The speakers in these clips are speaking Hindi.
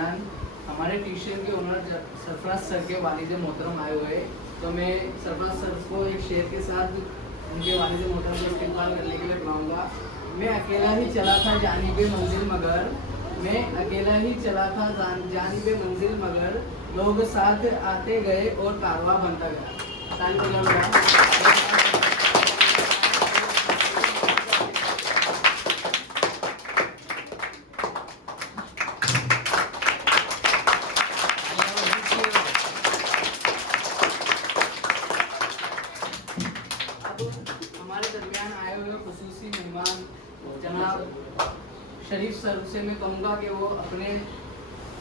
दरमियान हमारे ट्यूशन के ओनर सरफराज सर के वालिद मोहतरम आए हुए, तो मैं सरफराज सर को एक शेर के साथ उनके वालिद मोहतरम को इस्तेमाल करने के लिए बुलाऊँगा। मैं अकेला ही चला था जानिबे मंजिल मगर, मैं अकेला ही चला था जानिबे मंजिल मगर, लोग साथ आते गए और कारवां बनता गया। हमारे दरमियान आए हुए खुसूसी मेहमान जनाब शरीफ सर से मैं कहूँगा कि वो अपने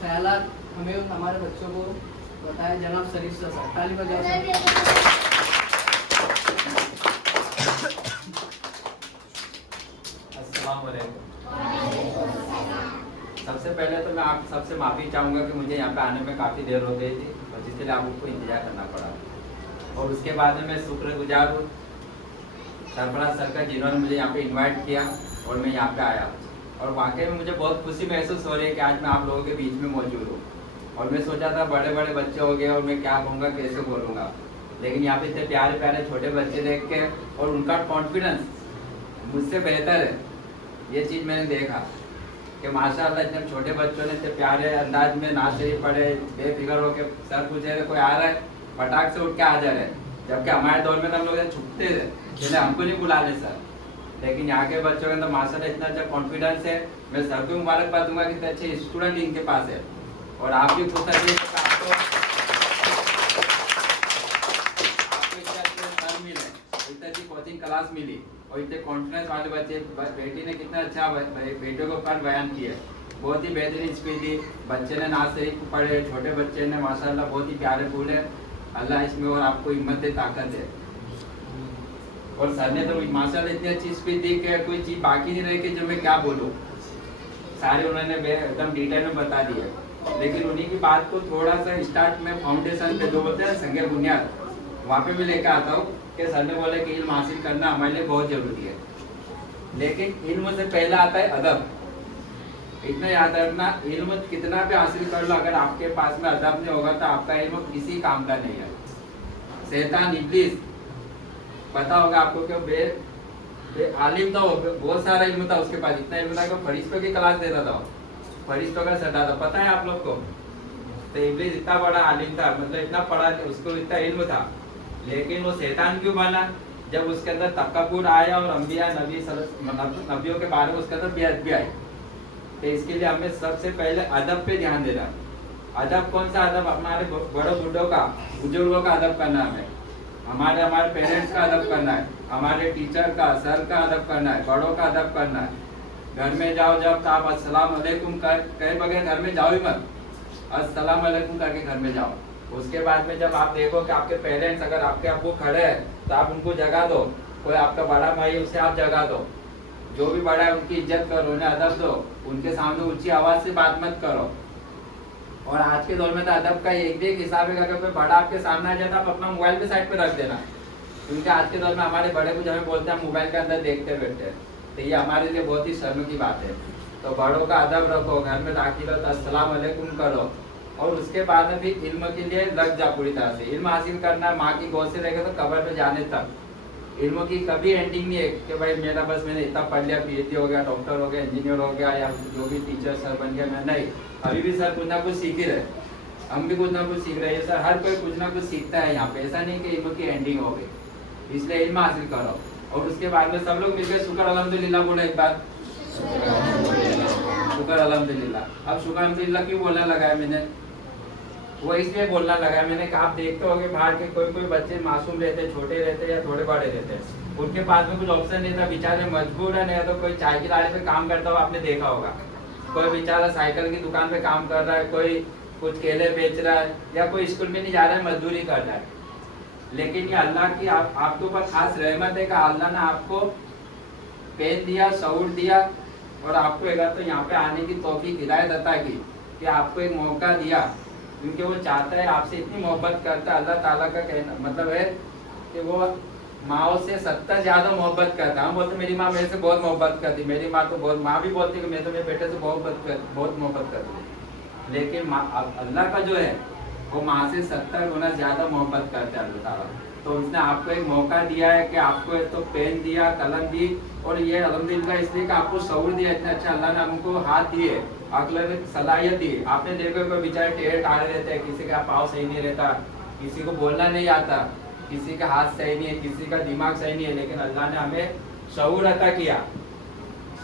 ख्यालात हमें और हमारे बच्चों को बताएं। जनाब शरीफ सर, ताली बजाओ सर। अस्सलाम वालेकुम। सबसे पहले तो मैं आप सबसे माफ़ी चाहूँगा कि मुझे यहाँ पे आने में काफ़ी देर हो गई थी और जिसके लिए आपको इंतजार करना पड़ा। और उसके बाद में मैं शुक्रगुजार हूँ सरफराज सर का, जिन्होंने मुझे यहाँ पे इनवाइट किया और मैं यहाँ पे आया। और वाकई में मुझे बहुत खुशी महसूस हो रही है कि आज मैं आप लोगों के बीच में मौजूद हूँ। और मैं सोचा था बड़े बड़े बच्चे हो गए और मैं क्या कहूँगा, कैसे बोलूँगा, लेकिन यहाँ पे इतने प्यारे प्यारे छोटे बच्चे देख के और उनका कॉन्फिडेंस मुझसे बेहतर है, ये चीज़ मैंने देखा कि माशाल्लाह इतने छोटे बच्चों ने इतने प्यारे अंदाज में नाच शरीफ पढ़े, बेफिक्र होके सर पूछे थे कोई आ रहा है, फटाक से उठ के आ जा रहे। जबकि हमारे दौर में तो हम लोग छुपते थे, जिन्हें हमको नहीं बुला ले सर, लेकिन यहाँ के बच्चों के अंदर माशाल्लाह इतना अच्छा कॉन्फिडेंस है। मैं सर को मुबारकबाद दूंगा कि इतने अच्छे स्टूडेंट इनके पास है। और आप भी खुश रहिए कि आपको इतने अच्छे सर मिले, इतनी अच्छी कोचिंग क्लास मिली और इतने कॉन्फिडेंस वाले बच्चे। बेटी ने कितना अच्छा बेटियों को कल बयान किया, बहुत ही बेहतरीन स्पीच दी। बच्चे ने नाज शरीफ पढ़े, छोटे बच्चे ने माशाल्लाह बहुत ही प्यारे फूल है। अल्लाह इसमें और आपको हिम्मत दे, ताकत दे। और सर ने तो माशाल्लाह इतनी अच्छी स्पीच दी कि कोई चीज़ बाकी नहीं रही कि जो मैं क्या बोलूँ, सारे उन्होंने एकदम डिटेल में बता दिया। लेकिन उन्हीं की बात को थोड़ा सा स्टार्ट में फाउंडेशन पे जो बोलते हैं संगे बुनियाद, वहाँ पे भी लेकर आता हूँ कि सर ने बोले कि इल्म हासिल करना हमारे लिए बहुत जरूरी है, लेकिन इल्म से पहले आता है अदब। इतना याद रखना, इल्म कितना भी हासिल कर लो, अगर आपके पास में अदब नहीं होगा तो आपका इल्म किसी काम का नहीं है। शैतान इब्लीस पता होगा आपको कि आलिम तो बहुत सारा इल्म था उसके पास, इतना इल्म था कि फरिश्तों की क्लास देता था, फरिश्तों का सटा था, पता है आप लोग को। तो इब्लीस इतना बड़ा आलिम था, मतलब इतना पढ़ा, उसको इतना इल्म था, लेकिन वो शैतान क्यों बना? जब उसके अंदर तकब्बुर आया और अंबिया नबियों के बारे में उसके अंदर बेअदबी भी आई। तो इसके लिए हमें सबसे पहले अदब पे ध्यान देना। अदब कौन सा अदब? हमारे बड़ों बुढ़ों का, बुजुर्गों का अदब करना है, हमारे पेरेंट्स का अदब करना है, हमारे टीचर का, सर का अदब करना है, बड़ों का अदब करना है। घर में जाओ जब तो आप अस्सलाम वालेकुम कहे बगैर घर में जाओ ही मत, अस्सलाम वालेकुम करके घर में जाओ। उसके बाद में जब आप देखो कि आपके पेरेंट्स, अगर आपके अब्बू खड़े हैं तो आप उनको जगा दो, कोई आपका बड़ा भाई है उसे आप जगा दो, जो भी बड़ा है उनकी इज्जत करो, उन्हें अदब दो, उनके सामने ऊंची आवाज से बात मत करो। और आज के दौर में तो अदब का एक भी एक हिसाब है, अगर कोई बड़ा आपके सामने आ जाता है आप अपना मोबाइल पे साइड पे रख देना, क्योंकि आज के दौर में हमारे बड़े कुछ हमें बोलते हैं मोबाइल के अंदर देखते बैठते हैं, तो ये हमारे लिए बहुत ही शर्म की बात है। तो बड़ों का अदब रखो, घर में दाखिल हो तो अस्सलाम वालेकुम करो। और उसके बाद में भी इल्म के लिए लग जा पूरी तरह से। इल्म हासिल करना माँ की गोद से लेकर तो कब्र पे जाने तक, इल्म की कभी एंडिंग नहीं है कि भाई मेरा बस मैंने इतना पढ़ लिया, पीएचडी हो गया, डॉक्टर हो गया, इंजीनियर हो गया, या जो भी टीचर सर बन गया मैं, नहीं। अभी भी सर कुछ ना कुछ सीख ही रहे, हम भी कुछ ना कुछ सीख रहे हैं सर, हर कोई कुछ ना कुछ सीखता है यहाँ पे, ऐसा नहीं कि इल्म की एंडिंग हो गई। इसलिए इल्म हासिल करो और उसके बाद में सब लोग मिलकर शुक्र अल्हम्दुलिल्लाह बोलो एक बार, शुक्र अल्हम्दुलिल्लाह। अब शुक्र अल्हम्दुलिल्लाह क्यों बोलने लगा है मैंने? वो इसलिए बोलना लगा मैंने कि आप देखते होंगे बाहर के कोई बच्चे मासूम रहते, छोटे रहते या थोड़े बड़े रहते, उनके पास में कुछ ऑप्शन नहीं था, बेचारे मजबूर है, नहीं तो कोई चाय की लारी पे काम करता हुआ आपने देखा होगा, कोई बेचारा साइकिल की दुकान पे काम कर रहा है, कोई कुछ केले बेच रहा है, या कोई स्कूल में नहीं जा रहा है, मजदूरी कर रहा है। लेकिन ये अल्लाह की आपके ऊपर खास रहमत है कि अल्लाह ने आपको पेन दिया, शऊर दिया और आपको एक तो यहाँ पे आने की तौफीक हिदायत अता की, कि आपको एक मौका दिया, क्योंकि वो चाहता है, आपसे इतनी मोहब्बत करता है। अल्लाह ताला का कहना मतलब है कि वो माँ से 70 ज्यादा मोहब्बत करता है। हम बोलते मेरी माँ मेरे से बहुत मोहब्बत करती, मेरी माँ तो बहुत, माँ भी बोलती है कि मैं तो मेरे बेटे से बहुत मोहब्बत करती। लेकिन अल्लाह का जो है वो माँ से 70 गुना ज्यादा मोहब्बत करते हैं अल्लाह ताला। तो उसने आपको एक मौका दिया है कि आपको एक तो पेन दिया, कलम दी, और ये अल्हम्दुलिल्लाह इसलिए कि आपको शऊर दिया, इतना अच्छा अल्लाह ने हमको हाथ दिए, अगले ने सलाहियत दी। आपने देखो कोई बेचारे टेढ़े टाढ़े रहते हैं, किसी का पाँव सही नहीं रहता, किसी को बोलना नहीं आता, किसी का हाथ सही नहीं है, किसी का दिमाग सही नहीं है, लेकिन अल्लाह ने हमें शऊर अता किया।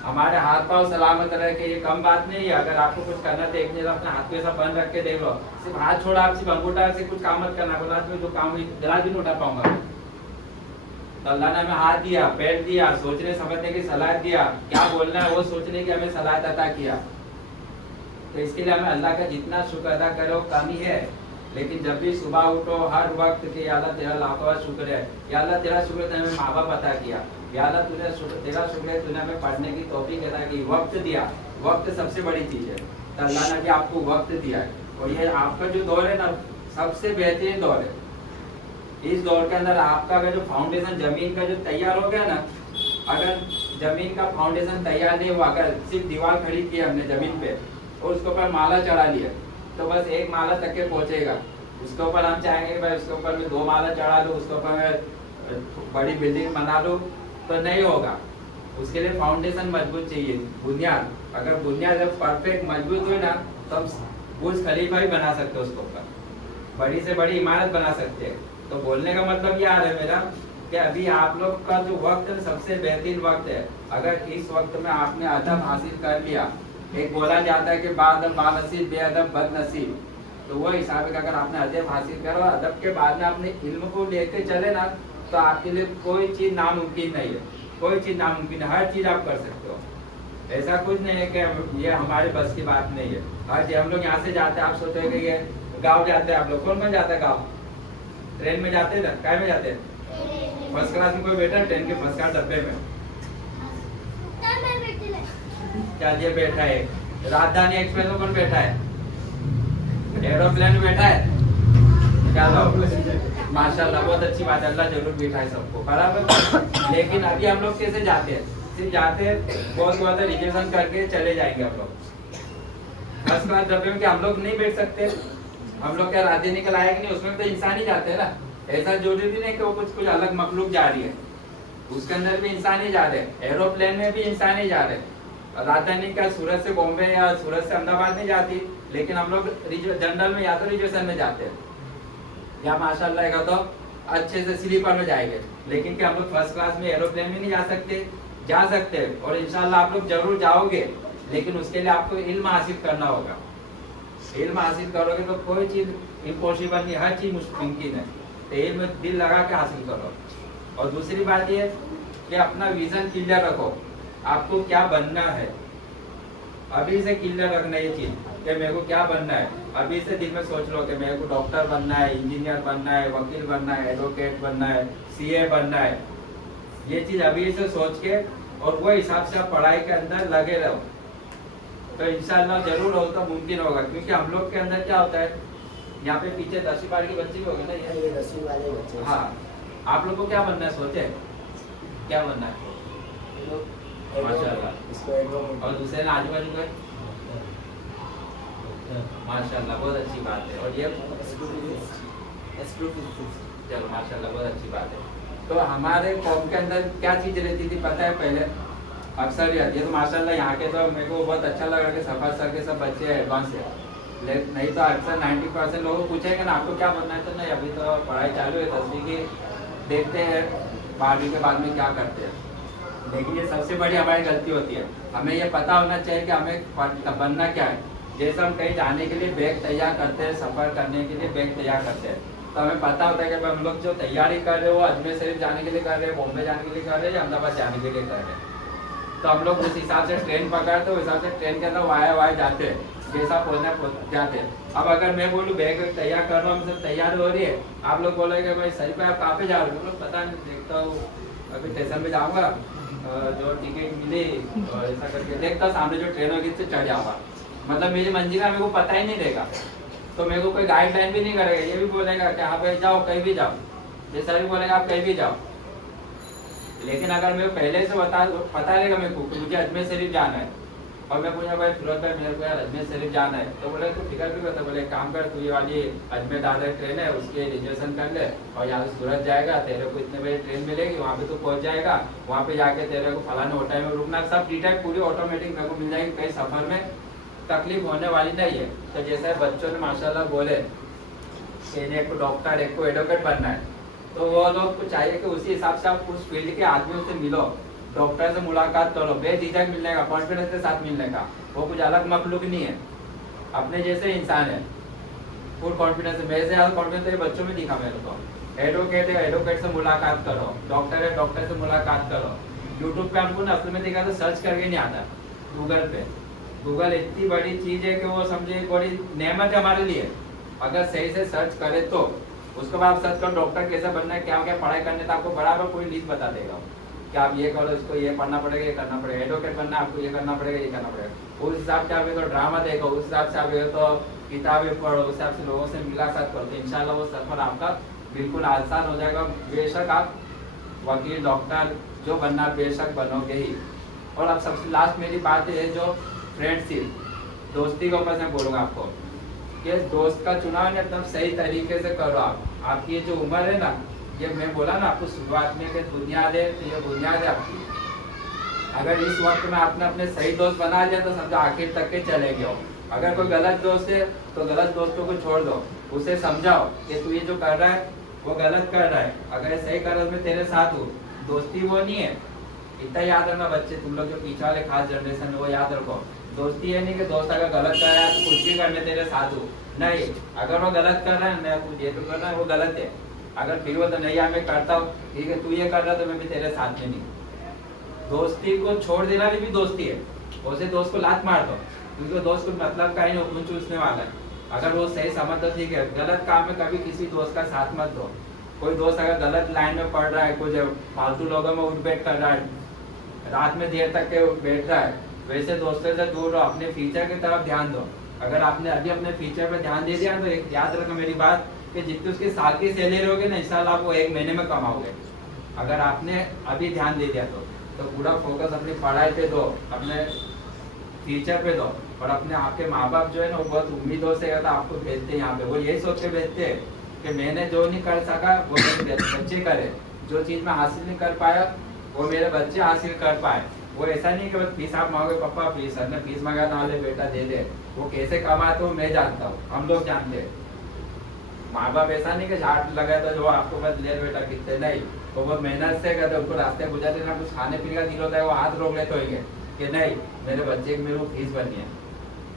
हमारे हाथ पाँव सलामत रहे कि ये कम बात नहीं है। अगर आपको कुछ करना तो एक नहीं, अपने हाथ को ऐसा बंद रख के देख लो, सिर्फ हाथ छोड़ा, आप सिर्फ अंगूठा से कुछ काम मत करना, बोला तो जो काम जरा भी नहीं उठा पाऊंगा। तो अल्लाह ने हमें हाथ दिया, पैर दिया, सोचने समझने की सलाह दिया, क्या बोलना है वो सोचने की हमें सलाह अता किया। तो इसके लिए हमें अल्लाह का जितना शुक्र अदा करो कम ही है। लेकिन जब भी सुबह उठो हर वक्त के या अल्लाह तेरा लाखों शुक्र है, या अल्लाह तेरा शुक्र है हमें माँ बाप अता किया, या अल्लाह तेरा शुक्र है तूने हमें पढ़ने की तौफीक अता की, वक्त दिया। वक्त सबसे बड़ी चीज है, तो अल्लाह ने भी आपको वक्त दिया है। और ये आपका जो दौर है ना सबसे बेहतरीन दौर है। इस दौर के अंदर आपका अगर जो फाउंडेशन जमीन का जो तैयार हो गया ना, अगर जमीन का फाउंडेशन तैयार नहीं हुआ, अगर सिर्फ दीवार खड़ी की हमने जमीन पे और उसके ऊपर माला चढ़ा लिया, तो बस एक माला तक के पहुंचेगा। उसके ऊपर हम चाहेंगे कि भाई उसके ऊपर में 2 माला चढ़ा लूँ, उसके ऊपर मैं बड़ी बिल्डिंग बना लूँ, तो नहीं होगा। उसके लिए फाउंडेशन मजबूत चाहिए, बुनियाद। अगर बुनियाद जब परफेक्ट मजबूत हुई ना, तब बुर्ज खलीफा ही बना सकते हो, उसके ऊपर बड़ी से बड़ी इमारत बना सकते हैं। तो बोलने का मतलब ये आ रहा है मेरा कि अभी आप लोग का जो वक्त है सबसे बेहतरीन वक्त है। अगर इस वक्त में आपने अदब हासिल कर लिया, एक बोला जाता है कि बादब बानसीब बेअदब बदनसीब, तो वो हिसाब है कि अगर आपने अदब हासिल करा, अदब के बाद में अपने इल्म को लेके चले ना, तो आपके लिए कोई चीज नामुमकिन नहीं है, कोई चीज नामुमकिन है, हर चीज आप कर सकते हो। ऐसा कुछ नहीं है कि ये हमारे बस की बात नहीं है। आज हम लोग यहाँ से जाते हैं, आप सोचते कि ये गाँव जाते हैं, आप लोग कौन जाता है गाँव? ट्रेन में जाते हैं, काय में जाते हैं? फर्स्ट क्लास में कोई बैठा है ट्रेन के फर्स्ट क्लास डब्बे में? क्या ये बैठा है? राजधानी एक्सप्रेस में कौन बैठा है? एरोप्लेन में बैठा है? क्या लोग? माशाल्लाह, बहुत अच्छी बात है, अल्लाह जरूर बैठा है सबको, बराबर। लेकिन अभी हम लोग कैसे जाते हैं? सिर्फ जाते हैं, बहुत रिजर्वेशन करके चले जाएंगे हम लोग। फर्स्ट क्लास डब्बे में क्या हम लोग नहीं बैठ सकते? हम लोग क्या राधे निकल आए कि नहीं? उसमें तो इंसान ही जाते हैं ना। ऐसा जरूरी नहीं कि वो कुछ अलग मखलूक जा रही है, उसके अंदर भी इंसान ही जा रहे हैं। एरोप्लेन में भी इंसान ही जा रहे हैं। राजधानी क्या सूरत से बॉम्बे या सूरत से अहमदाबाद नहीं जाती, लेकिन हम लोग जनरल में या तो रिजर्वेशन में जाते हैं, या माशाल्लाह का तो अच्छे से स्लीपर में जाएंगे। लेकिन क्या हम लोग फर्स्ट क्लास में एरोप्लेन में नहीं जा सकते? जा सकते हैं, और इंशाल्लाह आप लोग जरूर जाओगे। लेकिन उसके लिए आपको इल्म हासिल करना होगा। इल्म हासिल करोगे तो कोई चीज इम्पॉसिबल नहीं, हर चीज मुमकिन है। तो इल्म दिल लगा के हासिल करो। और दूसरी बात ये कि अपना विजन क्लियर रखो, आपको क्या बनना है, अभी से क्लियर रखना ये चीज कि मेरे को क्या बनना है। अभी से दिल में सोच लो कि मेरे को डॉक्टर बनना है, इंजीनियर बनना है, वकील बनना है, एडवोकेट बनना है, सीए बनना है। ये चीज अभी से सोच के और वो हिसाब से आप पढ़ाई के अंदर लगे रहो, तो इंशाल्लाह जरूर हो तो मुमकिन होगा। क्योंकि हम लोग के अंदर क्या होता है, यहाँ पे पीछे 10वीं बार की बच्ची भी होगी ना, ये 10वीं वाले बच्चे। हाँ, आप लोग को क्या बनना है? सोचे क्या बनना है? माशाल्लाह। और दूसरे ने आजू बाजू का माशाल्लाह, बहुत अच्छी बात है। और ये चलो माशाल्लाह, बहुत अच्छी बात है। तो हमारे कौम के अंदर क्या चीज रहती थी पता है? पहले अक्सर ये तो माशाल्लाह यहाँ के तो मेरे को बहुत अच्छा लगा कि सफर सर के सब बच्चे एडवांस है। लेकिन नहीं तो अक्सर 90% लोगों पूछेंगे ना आपको क्या बनना है, तो नहीं अभी तो पढ़ाई चालू है, 10वीं की देखते हैं 12वीं के बाद में क्या करते हैं। लेकिन ये सबसे बड़ी हमारी गलती होती है। हमें ये पता होना चाहिए कि हमें बनना क्या है। जैसे हम कहीं जाने के लिए बैग तैयार करते हैं, सफर करने के लिए बैग तैयार करते हैं, तो हमें पता होता है कि हम लोग जो तैयारी कर रहे हो वो अजमेर शरीफ जाने के लिए कर रहे हैं, बॉम्बे जाने के लिए कर रहे हैं, या अहमदाबाद जाने के लिए कर रहे हैं। तो हम लोग उस हिसाब से ट्रेन पकड़ते, उस हिसाब से ट्रेन के अंदर वाया जाते हैं, जैसा पहुंचना जाते हैं। अब अगर मैं बोलूँ बैग तैयार कर रहा हूँ, सब तैयार हो रही है, आप लोग बोलेंगे भाई सही पे आप कहाँ पे जा रहे हो? लोग पता नहीं, देखता हूँ अभी स्टेशन पे जाऊँगा, जो टिकट मिले और ऐसा करके देखता सामने जो ट्रेन होगी उससे चढ़ जाऊँगा। मतलब मेरी मंजिल का मेरे को पता ही नहीं रहेगा, तो मेरे को कोई गाइडलाइन भी नहीं करेगा। ये भी बोलेगा कि हाँ भाई जाओ, कहीं भी जाओ, जैसा भी बोलेगा आप कहीं भी जाओ। लेकिन अगर मेरे को पहले से पता रहेगा मेरे को कि मुझे अजमेर शरीफ जाना है, और मैं पूछा भाई फिरोज भाई मेरे को यार अजमेर शरीफ जाना है, तो बोले तू फिक्र भी करता, बोले एक काम कर, तू ये वाली अजमेर डायरेक्ट ट्रेन है उसके रिजर्वेशन कर ले और यहाँ से सूरत जाएगा, तेरे को इतने बजे ट्रेन मिलेगी, वहाँ पे तू पहुँच जाएगा, वहाँ पे जाके तेरे को फलाने होटल में रुकना, सब डिटेल पूरी ऑटोमेटिक मेरे को मिल जाएगी, कहीं सफर में तकलीफ होने वाली नहीं है। तो जैसे बच्चों ने माशाल्लाह बोले कि एक को डॉक्टर एक को एडवोकेट बनना है, तो वो लोग को चाहिए कि उसी हिसाब से आप उस फील्ड के आदमियों से मिलो, डॉक्टर से मुलाकात करो, बेझिझक मिलने का, कॉन्फिडेंस के साथ मिलने का, वो कुछ अलग मखलूक नहीं है, अपने जैसे इंसान है, फुल कॉन्फिडेंस है। मेरे से ज़्यादा कॉन्फिडेंस ये बच्चों में दिखा मेरे को। एडवोकेट है एडवोकेट से मुलाकात करो, डॉक्टर है डॉक्टर से मुलाकात करो। यूट्यूब पे हमको असल में देखा तो सर्च करके नहीं आता, गूगल पे। गूगल इतनी बड़ी चीज़ है कि वो समझे बड़ी नेमत है हमारे लिए, अगर सही से सर्च करे तो। उसके बाद सर्च करो डॉक्टर कैसे बनना है, क्या क्या पढ़ाई करने, तो आपको बराबर पूरी लिस्ट बता देगा कि आप ये करो, इसको ये पढ़ना पड़ेगा, ये करना पड़ेगा, एडवोकेट बनना आपको ये करना पड़ेगा, ये करना पड़ेगा। उस हिसाब से आप तो ड्रामा देखो, उस हिसाब से आप तो किताबें पढ़ो, उस हिसाब से लोगों से मुलाकात करो, तो इंशाल्लाह वो सफर आपका बिल्कुल आसान हो जाएगा। बेशक आप वकील डॉक्टर जो बनना बेशक बनोगे ही। और अब सबसे लास्ट मेरी बात है जो फ्रेंडशिप, दोस्ती के ऊपर मैं बोलूँगा आपको कि दोस्त का चुनाव ना एकदम सही तरीके से करो आप। आपकी ये जो उम्र है ना, ये मैं बोला ना आपको शुरुआत में कि बुनियाद है, तो ये बुनियाद है आपकी। अगर इस वक्त में आपने अपने सही दोस्त बना लिया तो समझो आखिर तक के चलेंगे हो। अगर कोई गलत दोस्त है तो गलत दोस्तों को छोड़ दो, उसे समझाओ कि तू ये जो कर रहा है वो गलत कर रहा है, अगर ये सही कर रहा है मैं तेरे साथ हूँ। दोस्ती वो नहीं है, इतना याद रखना बच्चे, तुम लोग जो पीछे वाले खास जनरेशन है वो याद रखो। दोस्ती है नहीं कि दोस्त अगर गलत कर रहा है तो कुछ भी करने तेरे साथ हूँ, नहीं। अगर वो गलत कर रहा है मैं कुछ ये तो कर रहा है वो गलत है, अगर फिर वो तो नहीं यार मैं करता हूँ, ठीक है तू ये कर रहा तो मैं भी तेरे साथ में नहीं। दोस्ती को छोड़ देना भी दोस्ती है, उसे दोस्त को लात मार दो क्योंकि दोस्त को मतलब का ही नहीं चूसने वाला है। अगर वो सही समझ तो ठीक है, गलत काम में कभी किसी दोस्त का साथ मत दो। कोई दोस्त अगर गलत लाइन में पढ़ रहा है, कुछ फालतू लोगों में उठ बैठ कर रहा है, रात में देर तक के बैठ रहा है, वैसे दोस्तों से दूर रहो, अपने फ्यूचर की तरफ ध्यान दो। अगर आपने अभी अपने फ्यूचर पर ध्यान दे दिया तो एक याद रखना मेरी बात कि जितनी उसकी साल की सैलरी होगी ना इंशाल्लाह आप वो 1 महीने में कमाओगे, अगर आपने अभी ध्यान दे दिया तो पूरा फोकस अपनी पढ़ाई पे दो, अपने फ्यूचर पे दो। और अपने आपके माँ बाप जो है ना वो बहुत उम्मीदों से आपको भेजते हैं यहाँ पे, वो यही सोच के भेजते हैं कि मैंने जो नहीं कर सका वो मेरे बच्चे करे, जो चीज़ मैं हासिल नहीं कर पाया वो मेरे बच्चे हासिल कर पाए। वो ऐसा नहीं कि बस फीस आप मांगोगे पापा फीस, सर ने फीस मांगा था ले बेटा दे दे, वो कैसे कमाते हो मैं जानता हूँ, हम लोग जानते हैं। माँ बाप ऐसा नहीं कि झाट लगाए तो जो आपको बस ले बेटा कितने, नहीं, तो वो मेहनत से करते, उनको रास्ते गुजरते ना कुछ खाने पीने का दिल होता है वो हाथ रोक लेते होंगे कि नहीं मेरे बच्चे की मेरे को फीस भरनी है।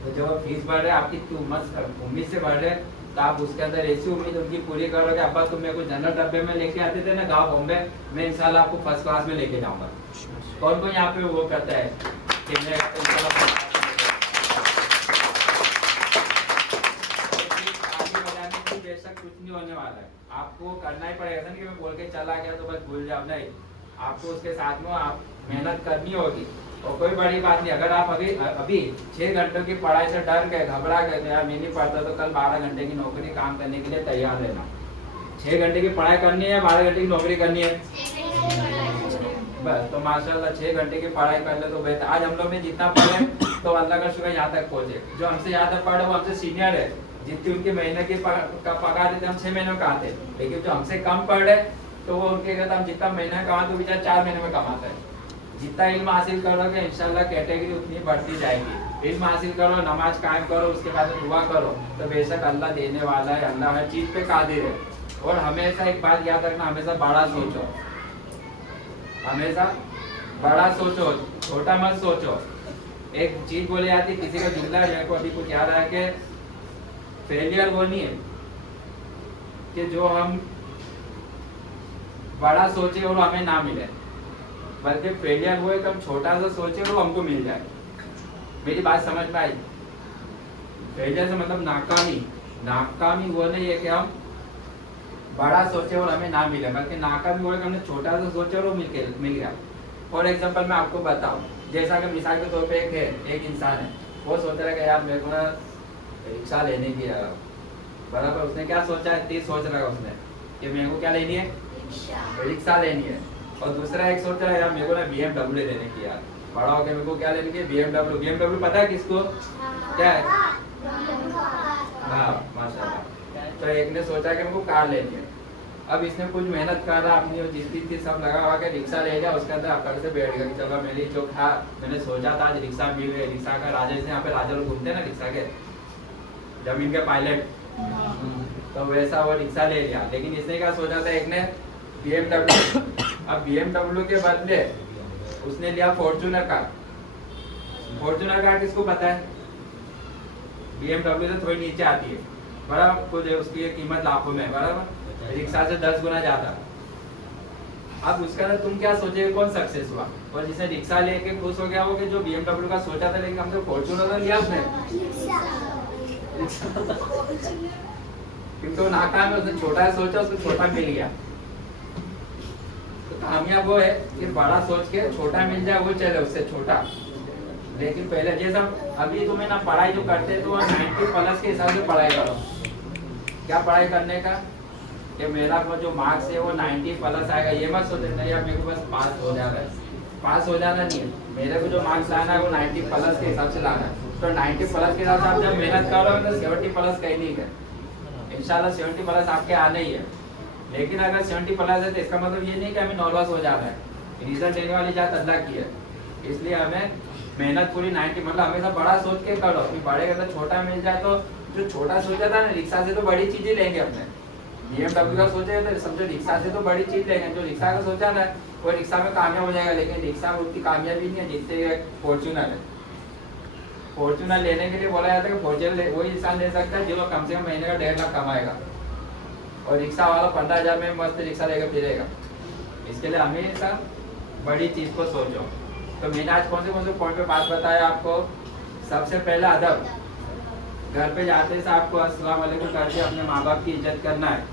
तो जब फीस भर रहे आपकी उम्मीद से भर रहे तो आप उसके अंदर ऐसी उम्मीद उनकी पूरी करो कि अब्बा तुम मेरे को जनरल डब्बे में लेके आते थे ना गाँव बॉम्बे, मैं इंशाल्लाह आपको फर्स्ट क्लास में लेके जाऊंगा। कौन कौन यहाँ पे वो करता है कि मैं बेशक कुछ नहीं होने वाला है, आपको करना ही पड़ेगा। ऐसा नहीं कि मैं बोल के चला गया तो बस भूल जाओ, नहीं, आपको उसके साथ में आप मेहनत करनी होगी। और कोई बड़ी बात नहीं, अगर आप अभी 6 घंटों की पढ़ाई से डर गए घबरा गए यार मैं नहीं पढ़ता, तो कल 12 घंटे की नौकरी काम करने के लिए तैयार रहना। 6 घंटे की पढ़ाई करनी है, 12 घंटे की नौकरी करनी है बस। तो माशाल्लाह 6 घंटे की पढ़ाई कर ले तो बेहतर। आज हम लोग ने जितना पढ़े तो अल्लाह का शुक्र यहाँ तक पहुँचे। जो हमसे ज़्यादा पढ़े वो हमसे सीनियर है, जितनी उनकी महीने की पगार देते हम 6 महीने में कमाते, लेकिन जो हमसे कम पढ़े तो वो उनके कहते हम जितना महीना कमाते तो बेचारा 4 महीने में कमाता है। जितना इल्म हासिल करोगे इंशाल्लाह कैटेगरी उतनी बढ़ती जाएगी। इल्म हासिल करो, नमाज कायम करो, उसके बाद दुआ करो तो बेशक अल्लाह देने वाला है, अल्लाह हर चीज़ पे कादिर है। और हमेशा एक बात याद रखना, हमेशा बड़ा सोचो, हमेशा बड़ा सोचो, छोटा मत सोचो। एक चीज बोली जाती किसी का जुमला मेरे को अभी कुछ याद आया कि फेलियर वो नहीं है कि जो हम बड़ा सोचे और हमें ना मिले, बल्कि फेलियर वो है कि हम छोटा सा सोचे और वो हमको मिल जाए। मेरी बात समझ में आई? फेलियर से मतलब नाकामी, नाकामी वो नहीं है कि हम बड़ा सोचे और हमें ना मिले, बल्कि नाकामी वो है कि हमने छोटा सा सोचे और वो मिल गया। फॉर एग्जाम्पल मैं आपको बताऊं, जैसा कि मिसाल के तौर पे एक इंसान है, वो सोच रहा है कि यार मेरे को ना रिक्शा लेने की है, बराबर उसने क्या सोचा है, 30 सोच रहा है उसने कि मेरे को क्या लेनी है, रिक्शा लेनी है। और दूसरा एक सोच रहा है यार मेरे को ना BMW लेने की यार, बड़ा होकर मेरे को क्या लेने के BMW। BMW पता है किसको क्या है? हाँ माशाल्लाह। तो एक ने सोचा कि मेरे को कार लेनी है। अब इसने कुछ मेहनत कर रहा, अपनी जितनी थी सब लगा हुआ के रिक्शा ले लिया, उसके अंदर अकड़ से बैठ गया कि चलो मेरी जो था मैंने सोचा था आज रिक्शा मिल गई। रिक्शा का राजा, जैसे यहाँ पे राजा लोग घूमते हैं ना रिक्शा के, जमीन के पायलट, तो वैसा वो रिक्शा ले लिया। लेकिन इसने क्या सोचा था, एक ने BMW। अब BMW के बदले उसने लिया फॉर्च्यूनर कार। फॉर्च्यूनर कार किसको पता है? BMW से थोड़ी नीचे आती है, बराबर, कुछ उसकी कीमत लाखों में, बराबर, रिक्शा से 10 गुना ज्यादा। अब उसका ना तुम क्या सोचेगे कौन सक्सेस हुआ? और जिसने रिक्शा लेके खुश हो गया वो कि जो BMW का सोचा था, लेकिन हमसे फॉर्च्यूनर लिया उसने, क्योंकि नाकाम है, उसने छोटा सोचा, उसको छोटा मिल गया। तो कामयाब वो है कि बड़ा सोच के छोटा मिल जाए, वो चले उससे छोटा। लेकिन पहले जैसा अभी तुम्हें ना पढ़ाई जो करते तो 90+ के हिसाब से पढ़ाई करो। क्या पढ़ाई करने का कि मेरा वो जो मार्क्स है वो 90+ आएगा, ये मत सोचे नहीं अब मेरे को बस पास हो जाना है। पास हो जाना नहीं है, मेरे को जो मार्क्स लाना है वो 90+ के हिसाब से लाना है। तो 90+ के हिसाब से आप जब मेहनत करोगे तो 70+ कहीं नहीं है, इंशाल्लाह 70+ आपके आने ही है। लेकिन अगर 70+ है तो इसका मतलब ये नहीं कि हमें नॉर्मस हो जाना है। रिजल्ट देने वाली जात अल्लाह की है, इसलिए हमें मेहनत पूरी 90, मतलब हमेशा बड़ा सोच के करो। बड़े के अंदर छोटा मिल जाए तो जो छोटा सोचा था ना रिक्शा से, तो बड़ी चीजें लेंगे अपने। BMW का सोचे तो समझो रिक्शा से तो बड़ी चीज लेंगे। जो रिक्शा का सोचा ना वो रिक्शा में कामयाब हो जाएगा, लेकिन रिक्शा में उतनी कामयाबी नहीं है जितने फॉर्च्यूनर है। फॉर्च्यूनर लेने के लिए बोला जाता है कि फॉर्च्यूनर वही इंसान ले सकता है जो कम से कम महीने का 1.5 लाख कमाएगा, और रिक्शा वाला 15,000 में मस्त रिक्शा लेकर फिरेगा। इसके लिए हमेशा बड़ी चीज को सोचो। तो मैंने आज कौन से पॉइंट पे बात बताया आपको? सबसे पहला अदब, घर पे जाते से आपको अस्सलाम वालेकुम करके अपने माँ बाप की इज्जत करना है,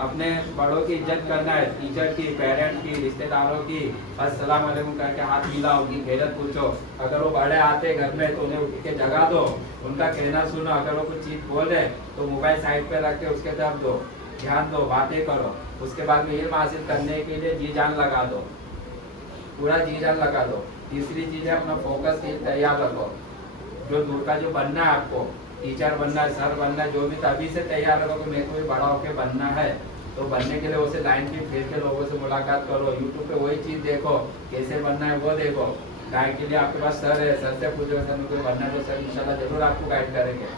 अपने बड़ों की इज्जत करना है, टीचर की, पेरेंट्स की, रिश्तेदारों की अस्सलाम वालेकुम करके हाथ मिलाओ, उनकी खैरियत पूछो। अगर वो बड़े आते घर में तो उन्हें उठ के जगा दो, उनका कहना सुनो। अगर वो कुछ चीज़ बोल रहे तो मोबाइल साइड पे रख के उसके तरफ दो, ध्यान दो, बातें करो। उसके बाद में इल्म हासिल करने के लिए जी जान लगा दो, पूरा जी जान लगा दो। तीसरी चीज़ है अपना फोकस तैयार रखो। जो दूर का जो बनना है आपको, टीचर बनना है, सर बनना है, जो भी तभी से तैयार रखो कि मेरे को भी बड़ा होकर बनना है। तो बनने के लिए उसे लाइन की फिर के लोगों से मुलाकात करो, यूट्यूब पे वही चीज़ देखो, कैसे बनना है वो देखो। गाइड के लिए आपके पास सर है, सर से पूछो सर मुझे बनना है, तो सर इंशाल्लाह जरूर आपको गाइड करेंगे।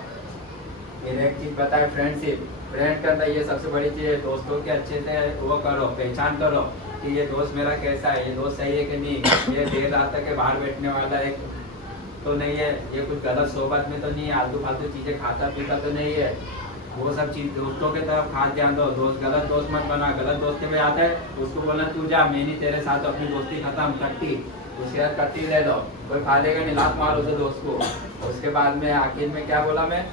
फिर एक चीज़ बताए फ्रेंडशिप, फ्रेंड के अंदर ये सबसे बड़ी चीज़ है, दोस्तों के अच्छे से वो करो, पहचान करो कि ये दोस्त मेरा कैसा है, ये दोस्त सही है कि नहीं, ये देर रात तक के बाहर बैठने वाला है तो नहीं है, ये कुछ गलत सोबत में तो नहीं है, आलतू फालतू चीज़ें खाता पीता तो नहीं है। वो सब चीज़ दोस्तों के तरफ खास ध्यान दो। दोस्त गलत दोस्त मत बना। गलत दोस्ती में आता है उसको बोलना तू जा, मैं नहीं तेरे साथ, अपनी दोस्ती खत्म, कट्टी उसके साथ कट्टी ले लो, कोई फायदे का नहीं, लात मारो उसे दोस्त को। उसके बाद में आखिर में क्या बोला मैं,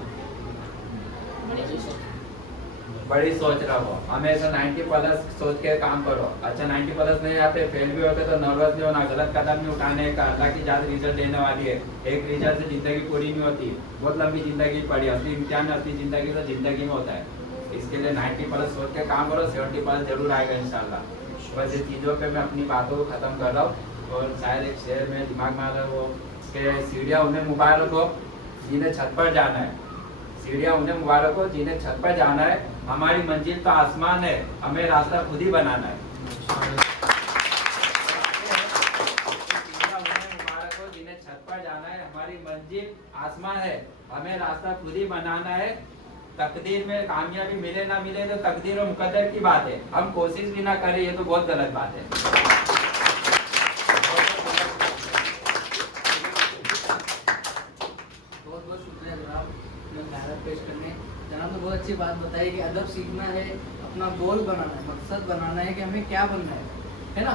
बड़ी सोच रखो, हमेशा 90+ सोच के काम करो। अच्छा 90+ नहीं आते, फेल भी होते तो नर्वस नहीं होना, गलत कदम नहीं उठाने का। अल्लाह की ज़्यादा रिजल्ट देने वाली है, एक रिजल्ट से जिंदगी पूरी नहीं होती, बहुत लंबी जिंदगी पड़ी। असली इम्तिहान असली जिंदगी तो जिंदगी में होता है। इसके लिए 90+ सोच के काम करो, 70+ जरूर आएगा इंशाल्लाह। बस ये चीज़ों पर मैं अपनी बातों को ख़त्म कर रहा हूँ। और शायद एक शेर में दिमाग में आ रहा है वो कि सीढ़ियाँ उन्हें मुबारक हो जिन्हें छत पर जाना है, सीढ़ियाँ उन्हें मुबारक हो जिन्हें छत पर जाना है, हमारी मंजिल तो आसमान है, हमें रास्ता खुद ही बनाना है। सीढ़ियाँ उन्हें मुबारक हो जिन्हें छत पर जाना है, हमारी मंजिल आसमान है, हमें रास्ता खुद ही बनाना है। तकदीर में कामयाबी मिले ना मिले तो तकदीर और मुकद्दर की बात है, हम कोशिश भी ना करें ये तो बहुत गलत बात है। पेश करने जनाब ने बहुत अच्छी बात बताई कि अदब सीखना है, अपना गोल बनाना है, मकसद बनाना है कि हमें क्या बनना है ना,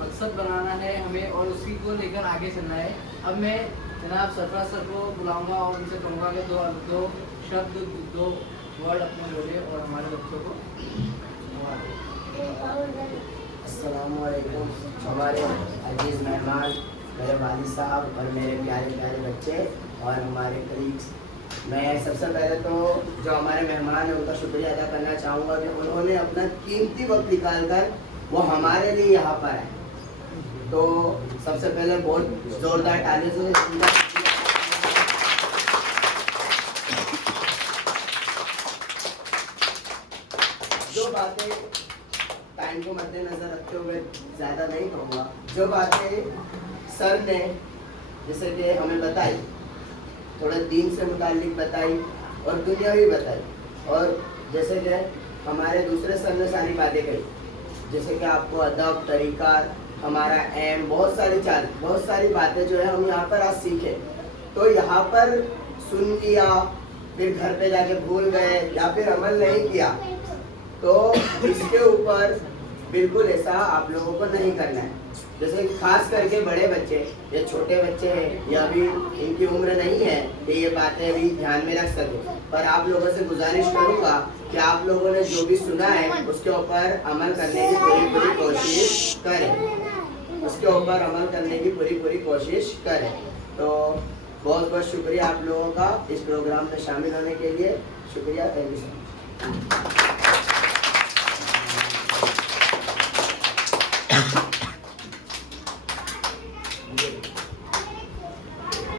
मकसद बनाना है हमें और उसी को लेकर आगे चलना है। अब मैं जनाब सरफराज सर को बुलाऊंगा और उनसे कहूँगा कि दो शब्द, दो वर्ड अपने बोले और हमारे बच्चों को। अस्सलामु अलैकुम हमारे अजीज़ मेहमान, मेरे वालिद साहब और मेरे प्यारे प्यारे बच्चे और हमारे कलीग्स। मैं सबसे पहले तो जो हमारे मेहमान हैं उनका शुक्रिया अदा करना चाहूँगा कि उन्होंने अपना कीमती वक्त निकाल कर वो हमारे लिए यहाँ पर आए। तो सबसे पहले बहुत जोरदार तालियों से जो बातें टाइम को मद्देनजर रखते हुए ज़्यादा नहीं कहूँगा, जो बातें सर ने जैसे कि हमें बताई, थोड़ा दीन से मुताल्लिक बताई और दुनियावी बताई, और जैसे कि हमारे दूसरे सर ने सारी बातें कही, जैसे कि आपको अदब, तरीका, हमारा एम, बहुत सारी बातें जो है हम यहाँ पर आज सीखे। तो यहाँ पर सुन लिया, फिर घर पे जाके भूल गए या फिर अमल नहीं किया, तो इसके ऊपर बिल्कुल ऐसा आप लोगों को नहीं करना है। जैसे खास करके बड़े बच्चे या छोटे बच्चे हैं या अभी इनकी उम्र नहीं है कि ये बातें अभी ध्यान में रख सके, पर आप लोगों से गुजारिश करूंगा कि आप लोगों ने जो भी सुना है उसके ऊपर अमल करने की पूरी कोशिश करें, उसके ऊपर अमल करने की पूरी कोशिश करें। तो बहुत बहुत शुक्रिया आप लोगों का इस प्रोग्राम में शामिल होने के लिए। शुक्रिया, थैंक यू सो मच।